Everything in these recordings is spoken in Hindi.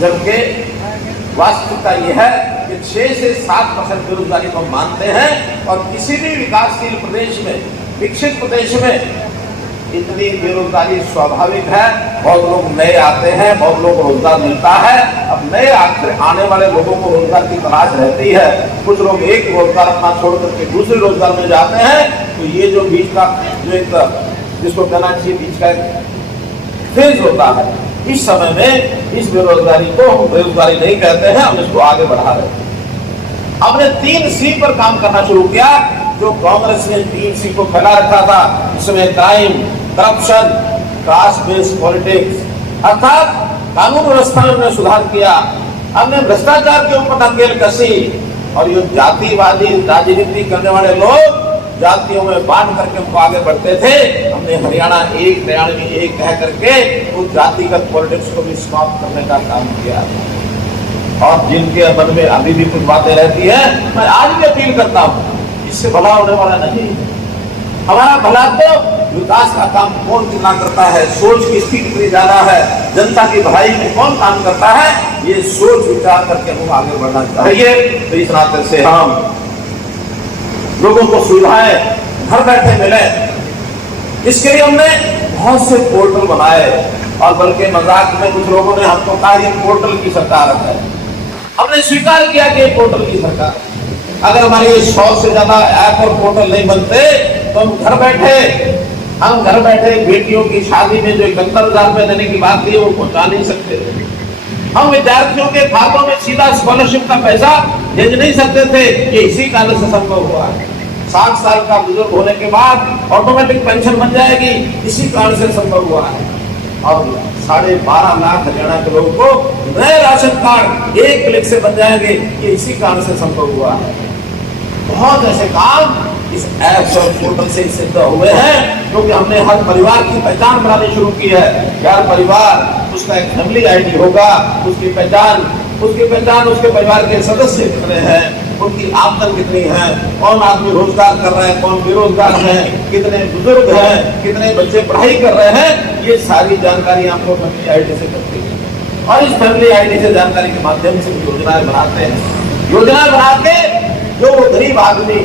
जबकि वास्तविकता यह है कि 6 से 7% बेरोजगारी को मानते हैं और किसी भी विकासशील प्रदेश में, विकसित प्रदेश में इतनी बेरोजगारी स्वाभाविक है। बहुत लोग नए आते हैं, बहुत लोगों को रोजगार मिलता है। अब नए आने वाले लोगों को रोजगार की तलाश रहती है। कुछ लोग एक रोजगार अपना छोड़ करके दूसरे रोजगार में जाते हैं। तो ये जो बीच का जो एक जिसको कहना चाहिए बीच का फेज होता है, इस समय में इस बेरोजगारी को हम बेरोजगारी नहीं कहते हैं, हम इसको आगे बढ़ा रहे हैं। हमने 3C पर काम करना शुरू किया। जो कांग्रेस ने 3C को फैला रखा था, इसमें crime, corruption, caste based politics, अर्थात कानून व्यवस्था में हमने सुधार किया। हमने भ्रष्टाचार के ऊपर नकेल कसी और ये जातिवादी राजनीति करने वाले लोग जातियों में बांध करके हमको आगे बढ़ते थे। हमने हरियाणा एक कह करके उस जातिगत पॉलिटिक्स को भी समाप्त करने का काम किया। और जिनके मन में अभी भी कुछ बातें रहती है, मैं आज भी अपील करता हूँ, इससे भला होने वाला नहीं। हमारा भला तो विकास का काम कौन कितना करता है, सोच किसकी कितनी ज्यादा है, जनता की भलाई में कौन काम करता है, ये सोच विचार करके हम आगे बढ़ना चाहिए। तो इस नाते से हम लोगों को सुविधाएं घर बैठे मिले, इसके लिए हमने बहुत से पोर्टल बनाए। और बल्कि मजाक में कुछ लोगों ने हमको कहा ये पोर्टल की सरकार है। हमने स्वीकार किया कि पोर्टल की सरकार, अगर हमारे 100 से ज्यादा ऐप और पोर्टल नहीं बनते तो हम घर बैठे बेटियों की शादी में जो 71,000 रुपए देने की बात थी वो पहुंचा नहीं सकते। हम विद्यार्थियों के खातों में सीधा स्कॉलरशिप का पैसा भेज नहीं सकते थे, ये इसी कारण से संभव हुआ है। 60 साल का बुजुर्ग होने के बाद ऑटोमेटिक पेंशन बन जाएगी, इसी कारण से संभव हुआ है। और 12.5 लाख हरियाणा के लोगों को नए राशन कार्ड एक क्लिक से बन जाएंगे, ये इसी कारण से संभव हुआ है। बहुत ऐसे काम इस ऐप और पोर्टल से सिद्ध हुए हैं, क्योंकि हमने हर परिवार की पहचान बनानी शुरू की है। हर परिवार, उसका एक फैमिली आईडी होगा, उसकी पहचान उसके परिवार के सदस्य कितने हैं, उनकी आमदन कितनी है, कौन आदमी रोजगार कर रहा है, कौन बेरोजगार है, कितने बुजुर्ग हैं, कितने बच्चे पढ़ाई कर रहे हैं, ये सारी जानकारी आपको फैमिली आईडी से मिलती है। और इस फैमिली आईडी से जानकारी के माध्यम से योजनाएं बनाते हैं। योजनाएं बना के जो गरीब आदमी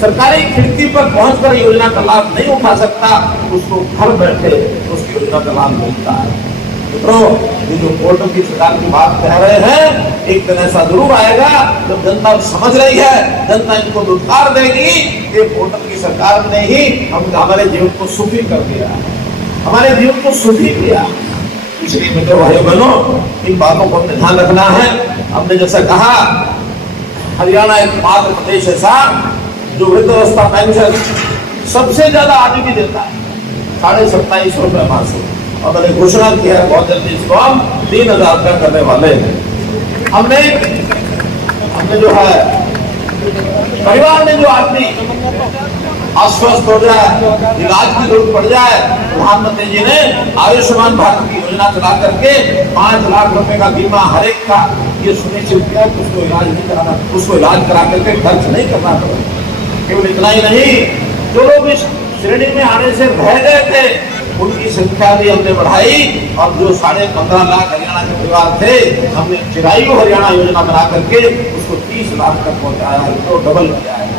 सरकारी खिड़की पर पहुंचकर योजना का लाभ नहीं उठा सकता, उसको घर बैठे उसकी योजना का लाभ मिलता है। मित्रों, ये जो पोर्टल की सरकार की बात कह रहे हैं, एक दिन ऐसा जरूर आएगा जब जनता समझ रही है, जनता इनको दुत्कार देगी। ये पोर्टल की सरकार ने ही हमारे जीवन को सुखी कर दिया, हमारे जीवन को सुखी किया। इसलिए मित्रों, भाइयों बहनों, इन बातों को अपने ध्यान रखना है। हमने जैसा कहा, हरियाणा एकमात्र प्रदेश ऐसा जो वृद्धावस्था पेंशन सबसे ज्यादा आदमी देता है, 27.5 रुपए मासिक। और मैंने घोषणा की है बहुत जल्दी इसको हम 3,000 रुपया करने वाले हैं। हमने जो है परिवार में जो आदमी अस्वस्थ हो जाए, इलाज की जरूरत पड़ जाए, प्रधानमंत्री जी ने आयुष्मान भारत की योजना चला करके 5 लाख रुपए का बीमा हर एक का ये सुनिश्चित किया कि उसको इलाज नहीं कराना, उसको इलाज करा करके खर्च नहीं करना पड़े। केवल इतना ही नहीं, जो लोग इस श्रेणी में आने से रह गए थे उनकी संख्या भी हमने बढ़ाई। और जो 15.5 लाख हरियाणा के परिवार थे, हमने चिरायु हरियाणा योजना बना करके उसको 30 लाख तक पहुंचाया है, तो डबल किया है।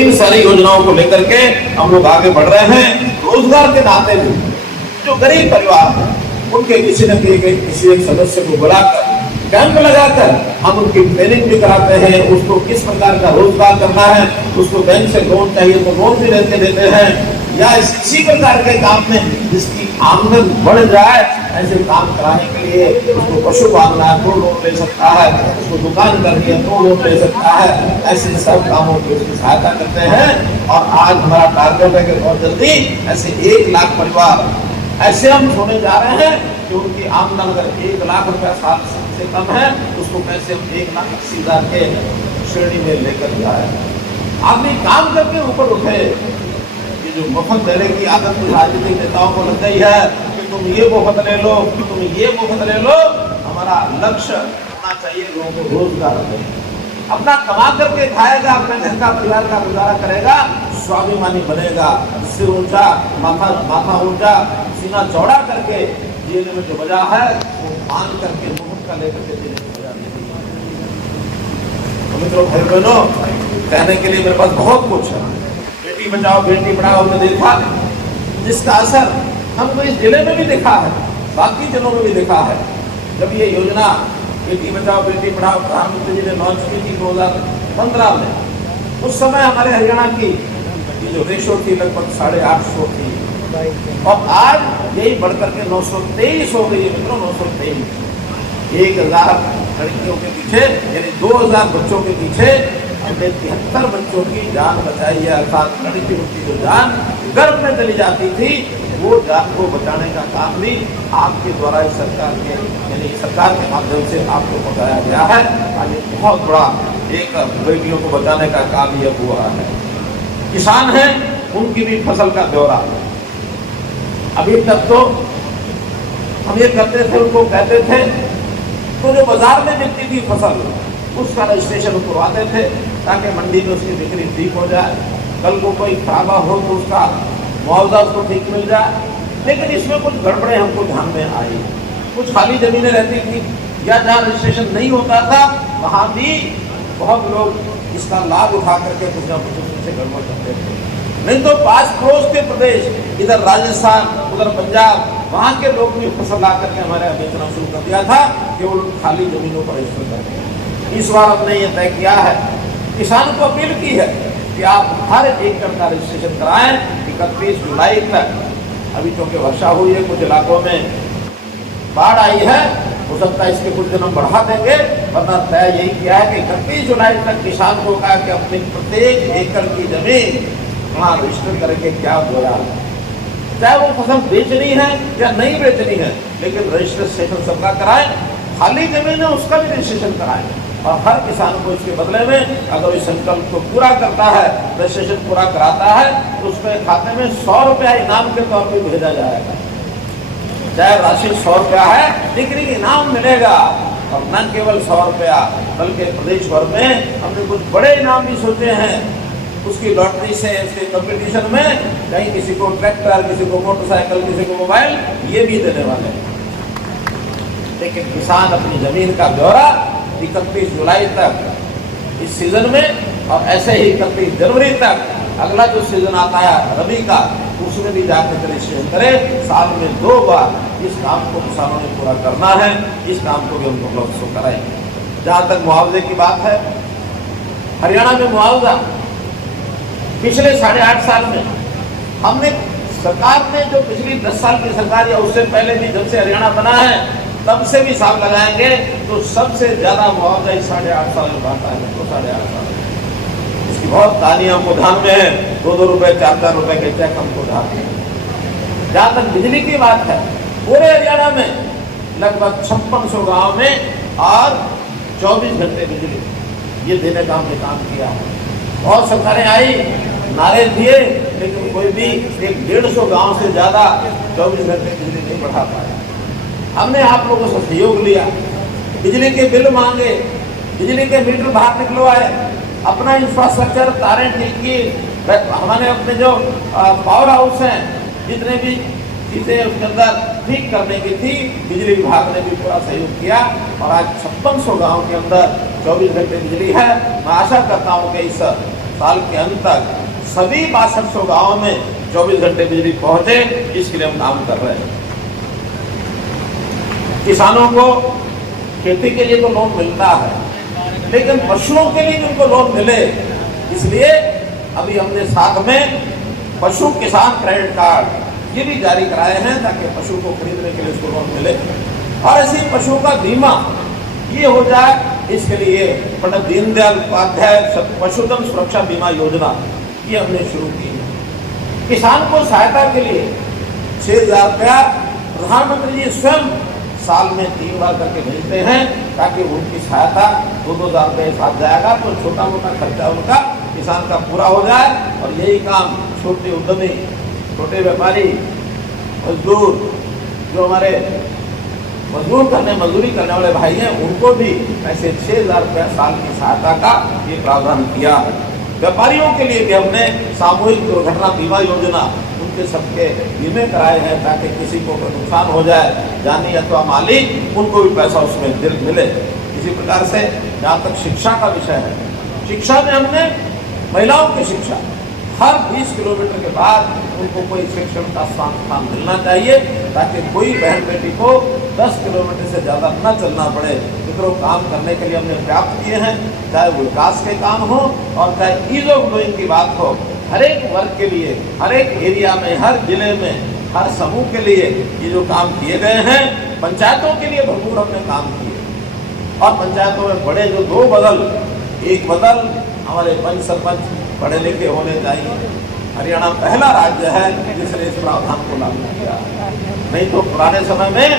इन सारी योजनाओं को लेकर के हम लोग आगे बढ़ रहे हैं। रोजगार के नाते भी जो गरीब परिवार है, उनके किसी न किसी एक सदस्य को बुलाकर कैंप लगाकर हम उनकी ट्रेनिंग भी कराते हैं। उसको किस प्रकार का रोजगार करना है, उसको बैंक से लोन चाहिए तो लोन भी देते हैं, या इसी प्रकार के काम में जिसकी आमदन बढ़ जाए, ऐसे काम कराने के लिए उसको पशु पालना है तो लोन ले सकता है, उसको दुकान करनी है तो लोन ले सकता है। ऐसे सब कामों की उसकी सहायता करते हैं। और आज हमारा टारगेट है कि बहुत जल्दी ऐसे 1 लाख परिवार ऐसे हम छोड़ने जा रहे हैं कि उनकी आमदन अगर 1 लाख रुपया साल से कम है, उसको कैसे हम 1,80,000 के श्रेणी में लेकर जाए। आदमी काम करके ऊपर उठे। ये जो मुफ्त देने की आदत कुछ राजनीतिक नेताओं को लग गई है कि तुम ये मुफ्त ले लो, तुम ये मुफ्त ले लो। हमारा लक्ष्य होना चाहिए लोगों को रोजगार देना, अपना कमा करके खाएगा, अपने घर का परिवार का गुजारा करेगा, स्वाभिमानी बनेगा, सिर ऊंचा, माथा ऊंचा, सीना चौड़ा करके जीने में जो वजह है वो मान करके टका लेकर के देने को तैयार नहीं। तो मित्रों, भाई बहनों, कहने के लिए मेरे पास बहुत कुछ है। बेटी बचाओ बेटी पढ़ाओ में देखा, जिसका असर हमको इस जिले में भी देखा है, बाकी जिलों में भी देखा है। जब ये योजना बेटी बचाओ बेटी पढ़ाओ प्रधानमंत्री जी ने लॉन्च की थी 2015 में, उस समय हमारे हरियाणा की ये जो रेशो थी लगभग 850 थी, और आज यही बढ़कर के 923 हो गई है मित्रों। 923, 1000 लड़कियों के पीछे यानी 2000 बच्चों के पीछे हमने 73 बच्चों की जान बचाई है। अर्थात लड़की की जो जान गर्भ में चली जाती थी, वो जान को बचाने का काम भी आपके द्वारा इस सरकार के यानी सरकार के माध्यम से आपको बताया गया है। आज बहुत बड़ा एक बेटियों को बचाने का काम यह हुआ है। किसान हैं, उनकी भी फसल का ब्यौरा। अभी तक तो हम ये करते थे, उनको कहते थे, तो जो बाजार में बिकती थी फसल उसका रजिस्ट्रेशन करवाते थे ताकि मंडी में उसकी बिक्री ठीक हो जाए, कल को कोई खराबा हो तो उसका मुआवजा उसको ठीक मिल जाए। लेकिन इसमें कुछ गड़बड़े हमको ध्यान में आई। कुछ खाली जमीनें रहती थी या जहाँ रजिस्ट्रेशन नहीं होता था वहाँ भी बहुत लोग इसका लाभ उठा करके कुछ ना कुछ उससे गड़बड़ करते थे। नहीं तो पास पड़ोस के प्रदेश, इधर राजस्थान उधर पंजाब, वहाँ के लोग भी फसल ला करके हमारे यहाँ बेचना शुरू कर दिया था, केवल खाली जमीनों पर रजिस्टर करके। इस बार हमने ये तय किया है, किसान को अपील की है कि आप हर एकड़ का रजिस्ट्रेशन कराएं 31 जुलाई तक। अभी क्योंकि वर्षा हुई है, कुछ इलाकों में बाढ़ आई है, हो सकता है इसके कुछ दिन हम बढ़ा देंगे, वरना तय यही किया है कि 31 जुलाई तक किसान को कहा कि अपनी प्रत्येक एकड़ की जमीन वहाँ रजिस्टर करके क्या बोया, चाहे वो फसल बेचनी है या नहीं बेचनी है, लेकिन रजिस्ट्रेशन सबका कराएं। खाली जमीन है उसका भी रजिस्ट्रेशन कराएं, और हर किसान को इसके बदले में अगर इस संकल्प को पूरा करता है, रजिस्ट्रेशन पूरा कराता है, तो उसके खाते में 100 रुपया इनाम के तौर पर भेजा जाएगा। चाहे राशि 100 रुपया है, लेकिन इनाम मिलेगा, और न केवल 100 रुपया बल्कि प्रदेश भर में हमने कुछ बड़े इनाम भी सोचे हैं। उसकी लॉटरी से, उसके कंपटीशन में कहीं किसी को ट्रैक्टर, किसी को मोटरसाइकिल, किसी को मोबाइल, ये भी देने वाले हैं। लेकिन किसान अपनी जमीन का ब्यौरा 31 जुलाई तक इस सीजन में, और ऐसे ही 31 जनवरी तक अगला जो सीजन आता है रबी का, उसमें भी जाकर रजिस्ट्रेशन करें। साल में 2 बार इस काम को किसानों ने पूरा करना है, इस काम को भी हम उपलब्ध कराएंगे। जहाँ तक मुआवजे की बात है, हरियाणा में मुआवजा पिछले 8.5 साल में हमने सरकार ने जो पिछली 10 साल की सरकार या उससे पहले भी जब से हरियाणा बना है तब से भी हिसाब लगाएंगे तो सबसे ज्यादा मुआवजा इस 8.5 साल में बांटा है। तो 8.5 साल इसकी बहुत कहानियां हमको ध्यान में है। 2-2 रुपए 4-4 रुपए के चेक हमको ध्यान में। जहाँ तक बिजली की बात है, पूरे हरियाणा में लगभग 5600 गाँव में और 24 घंटे बिजली ये देने का हमने काम किया है। बहुत सरकारें आई, नारे दिए, लेकिन कोई भी 150 गांव से ज्यादा 24 घंटे बिजली नहीं बढ़ा पाया। हमने आप लोगों से सहयोग लिया, बिजली के बिल मांगे, बिजली के मीटर बाहर निकलवाए, अपना इंफ्रास्ट्रक्चर तारें ठीक की। हमारे अपने जो पावर हाउस हैं, जितने भी चीजें उसके अंदर ठीक करने की थी, बिजली विभाग ने भी पूरा सहयोग किया, और आज 5600 गाँव के अंदर 24 घंटे बिजली है। मैं आशा करता हूँ कि इस साल के अंत तक सभी 6200 गाँव में 24 घंटे बिजली पहुंचे, इसके लिए हम काम कर रहे हैं। किसानों को खेती के लिए तो लोन मिलता है, लेकिन पशुओं के लिए उनको लोन मिले, इसलिए अभी हमने साथ में पशु किसान क्रेडिट कार्ड ये भी जारी कराए हैं, ताकि पशु को खरीदने के लिए उसको लोन मिले। और ऐसे पशुओं का बीमा ये हो जाए, इसके लिए पंडित दीनदयाल उपाध्याय पशुधन सुरक्षा बीमा योजना ये हमने शुरू की है। किसान को सहायता के लिए 6000 रुपया प्रधानमंत्री जी स्वयं साल में 3 बार करके भेजते हैं, ताकि उनकी सहायता 2-2 हज़ार रुपये साथ जाएगा, तो छोटा मोटा खर्चा उनका किसान का पूरा हो जाए। और यही काम छोटे उद्यमी, छोटे व्यापारी, मजदूर, जो हमारे मजदूरी करने वाले भाई हैं, उनको भी ऐसे 6000 रुपया साल की सहायता का ये प्रावधान किया है। व्यापारियों के लिए भी हमने सामूहिक दुर्घटना बीमा योजना, उनके के सबके बीमे कराए हैं ताकि किसी को कोई नुकसान हो जाए जानी अथवा माली, उनको भी पैसा उसमें मिले। इसी प्रकार से जहाँ तक शिक्षा का विषय है, शिक्षा में हमने महिलाओं की शिक्षा हर 20 किलोमीटर के बाद उनको कोई शिक्षण का स्थान मिलना चाहिए ताकि कोई बहन बेटी को 10 किलोमीटर से ज़्यादा न चलना पड़े। मित्रों, काम करने के लिए हमने प्राप्त किए हैं, चाहे वो विकास के काम हो और चाहे ईज ऑफ डूइंग की बात हो। हर एक वर्ग के लिए, हर एक एरिया में, हर जिले में, हर समूह के लिए ये जो काम किए गए हैं, पंचायतों के लिए भरपूर हमने काम किए। और पंचायतों में बड़े जो 2 बदल, एक बदल हमारे पंच सरपंच पढ़े लिखे होने चाहिए। हरियाणा पहला राज्य है जिसने इस प्रावधान को लागू किया। नहीं तो पुराने समय में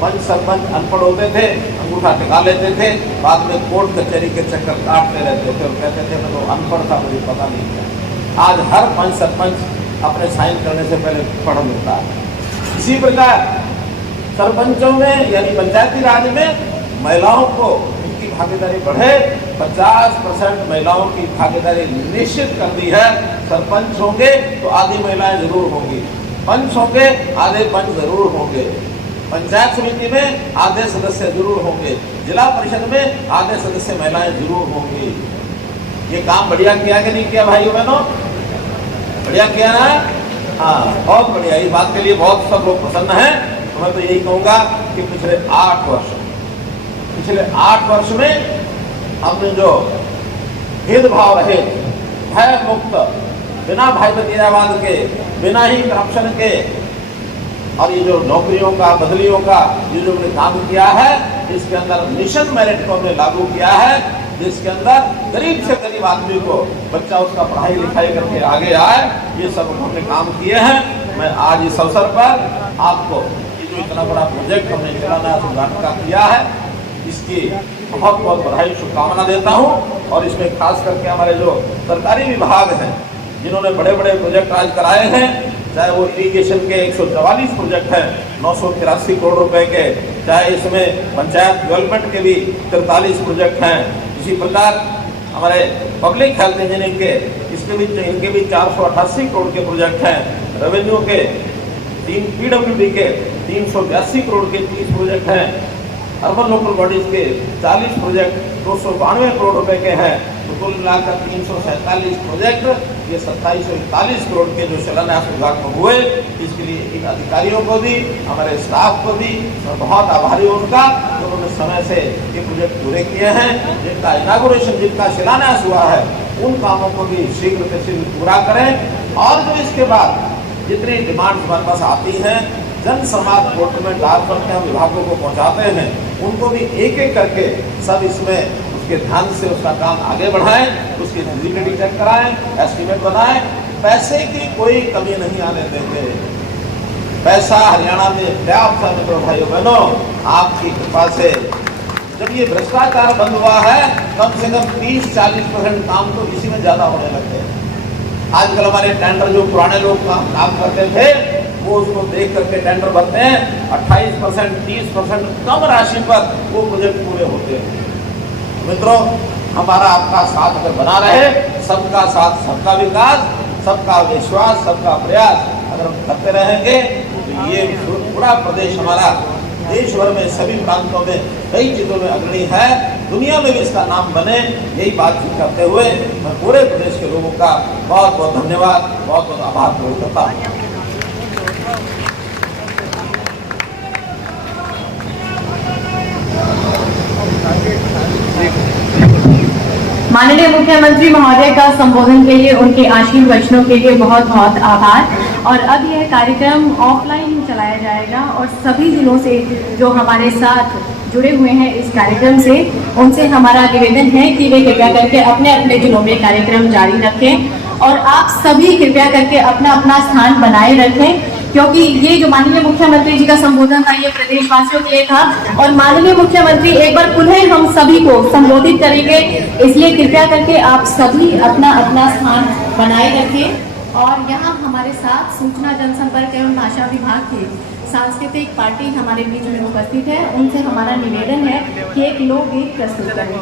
पंच सरपंच अनपढ़ होते थे, अंगूठा टिका लेते थे, बाद में कोर्ट कचहरी के चक्कर काटते रहते थे और कहते थे मैं तो अनपढ़ था, मुझे पता नहीं था। आज हर पंच सरपंच अपने साइन करने से पहले पढ़ लेता है। इसी प्रकार सरपंचों में यानी पंचायती राज में महिलाओं को उनकी भागीदारी बढ़े। 50% महिलाओं की भागीदारी निश्चित कर दी है। सरपंच होंगे तो आधी महिलाएं जरूर होंगी, पंच होंगे आधे पंच जरूर होंगे, पंचायत समिति में आधे सदस्य जरूर होंगे, जिला परिषद में आधे सदस्य महिलाएं जरूर होंगी। ये काम बढ़िया किया कि नहीं किया भाइयों बहनों? बढ़िया किया ना? हाँ, बहुत बढ़िया। इस बात के लिए बहुत सब लोग प्रसन्न हैं। तो मैं तो यही कहूँगा कि पिछले 8 वर्ष में हमने जो भेदभाव रहे, भय मुक्त, बिना भाई भतीजावाद के, बिना ही करप्शन के, और ये जो नौकरियों का, बदलियों का ये जो हमने काम किया है, इसके अंदर मिशन मेरिट को हमने लागू किया है, जिसके अंदर गरीब से गरीब आदमी को बच्चा उसका पढ़ाई लिखाई करके आगे आए। ये सब हमने काम किए हैं। मैं आज इस अवसर पर आपको ये जो इतना बड़ा प्रोजेक्ट हमने शिलान्यास उद्घाटन का किया है, इसकी बहुत बहुत बधाई शुभकामना देता हूँ। और इसमें खास करके हमारे जो सरकारी विभाग हैं जिन्होंने बड़े बड़े प्रोजेक्ट आज कराए हैं, चाहे वो इरिगेशन के 144 प्रोजेक्ट हैं 983 करोड़ रुपए के, चाहे इसमें पंचायत डेवलपमेंट के भी 43 प्रोजेक्ट हैं, इसी प्रकार हमारे पब्लिक हेल्थ इंजीनियरिंग के इनके भी 488 करोड़ के प्रोजेक्ट हैं, रेवेन्यू के 3 PWD के 382 करोड़ के 30 प्रोजेक्ट हैं, अर्बन लोकल बॉडीज के 40 प्रोजेक्ट 292 करोड़ रुपए के हैं। तो कुल मिलाकर 347 प्रोजेक्ट, ये 2741 करोड़ के जो शिलान्यास उद्घाटन हुए, इसके लिए इन अधिकारियों को भी, हमारे स्टाफ को भी मैं बहुत आभारी हूँ उनका, जो उन्होंने समय से ये प्रोजेक्ट पूरे किए हैं। जिनका इनागुरेशन, जिनका शिलान्यास हुआ है, उन कामों को भी शीघ्र से शीघ्र पूरा करें। और जो इसके बाद जितनी डिमांड हमारे पास आती हैं, जन समाज पोर्टल में डाल करके हम विभागों को पहुंचाते हैं, उनको भी एक एक करके सब इसमें उसके ध्यान से उसका काम आगे बढ़ाएं, उसकी फिजिबिलिटी चेक कराएं, एस्टीमेट बनाएं। पैसे की कोई कमी नहीं आने देंगे। पैसा हरियाणा में पर्याप्त है। मित्रों, भाइयों बहनों, आपकी कृपा से जब ये भ्रष्टाचार बंद हुआ है, कम से कम 30-40% काम तो इसी में ज्यादा होने लगे हैं। आजकल हमारे टेंडर जो पुराने लोग काम करते थे, वो उसको देख करके टेंडर बनते हैं, 28%, 30% कम राशि पर वो प्रोजेक्ट पूरे होते हैं। मित्रों, हमारा आपका साथ अगर बना रहे, सबका साथ सबका विकास, सबका विश्वास, सबका प्रयास अगर हम करते रहेंगे, तो ये पूरा प्रदेश हमारा देश भर में सभी प्रांतों में कई चीजों में अग्रणी है, दुनिया में भी इसका नाम बने, यही बातचीत करते हुए मैं पूरे प्रदेश के लोगों का बहुत बहुत धन्यवाद, बहुत बहुत आभार प्रकट करता हूँ। माननीय मुख्यमंत्री महोदय का संबोधन के लिए, उनके आशीर्वाद वचनों के लिए बहुत बहुत आभार। और अब यह कार्यक्रम ऑफलाइन चलाया जाएगा और सभी जिलों से जो हमारे साथ जुड़े हुए हैं इस कार्यक्रम से, उनसे हमारा निवेदन है कि वे कृपया करके अपने अपने जिलों में कार्यक्रम जारी रखें और आप सभी कृपया करके अपना अपना स्थान बनाए रखें, क्योंकि ये जो माननीय मुख्यमंत्री जी का संबोधन था, ये प्रदेशवासियों के लिए था और माननीय मुख्यमंत्री एक बार पुनः हम सभी को संबोधित करेंगे, इसलिए कृपया करके आप सभी अपना अपना स्थान बनाए रखें। और यहाँ हमारे साथ सूचना जनसंपर्क एवं भाषा विभाग की सांस्कृतिक पार्टी हमारे बीच में उपस्थित है, उनसे हमारा निवेदन है कि एक लोकगीत प्रस्तुत करें।